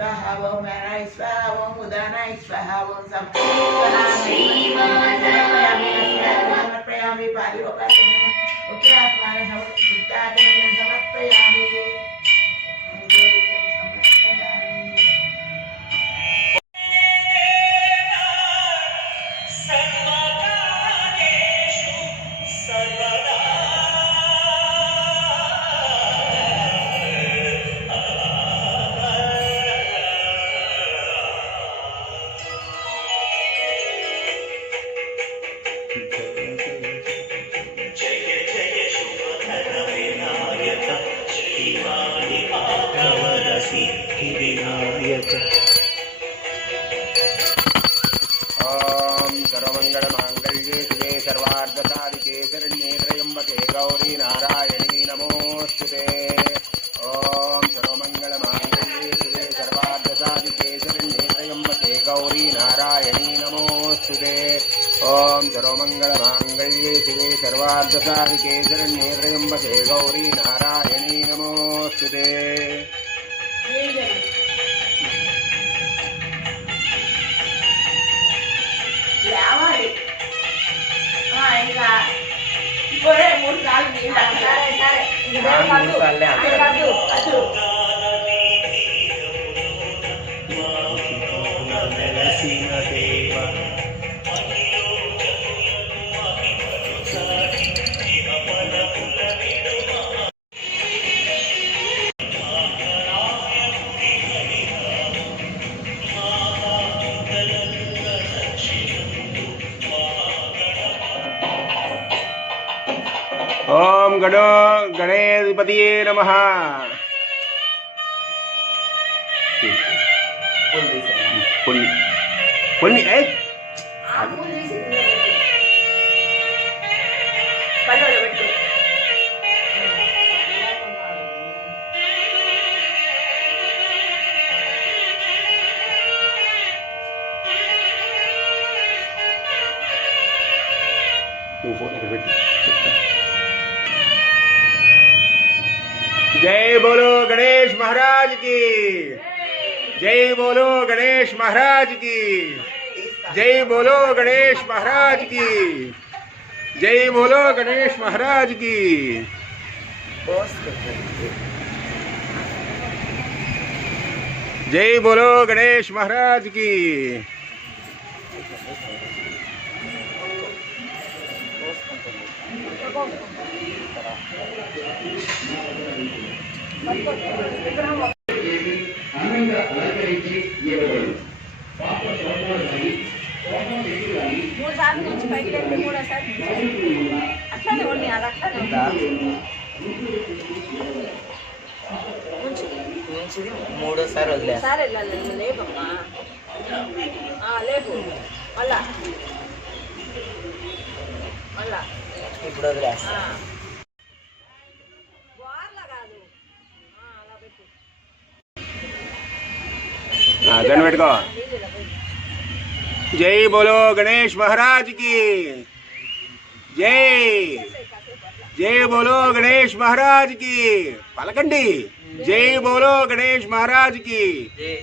स्वाहा ओम नारायण स्वाहा ओम उदानाय स्वाहा ओम समर्पयामि पारिवकाशनं उत्तरात्मानं समर्पयामि समर्पयामि। ओम सर्वमंगलमांगल्ये शिवे सर्वार्थसाधिके शरण्ये त्र्यंबके गौरी नारायणी नमोस्तुते। ओम सर्वमंगलमांगल्ये शिवे सर्वार्थसाधिके शरण्ये त्र्यंबके गौरी नारायणी नमोस्तुते। ओम सर्वमंगलमांगल्ये शिवे सर्वार्थसाधिके शरण्ये त्र्यंबके गौरी नारायणी नमोस्तुते। ओम गणो गणेशपतिये नमः। पुण्य जय बोलो गणेश महाराज की जय बोलो गणेश महाराज की जय बोलो गणेश महाराज की जय बोलो गणेश महाराज की। जय बोलो गणेश महाराज की। మూడోసారి వదిలేస్తా. సరే లేపమ్మా లేపు మళ్ళా మళ్ళా ఇప్పుడు వదిలేస్తా. గోర్లా కాదు అలా పెట్టు దండ పెట్టుకో। जय बोलो गणेश महाराज की जय। जय बोलो गणेश महाराज की पलकंडी। जय बोलो गणेश महाराज की। జై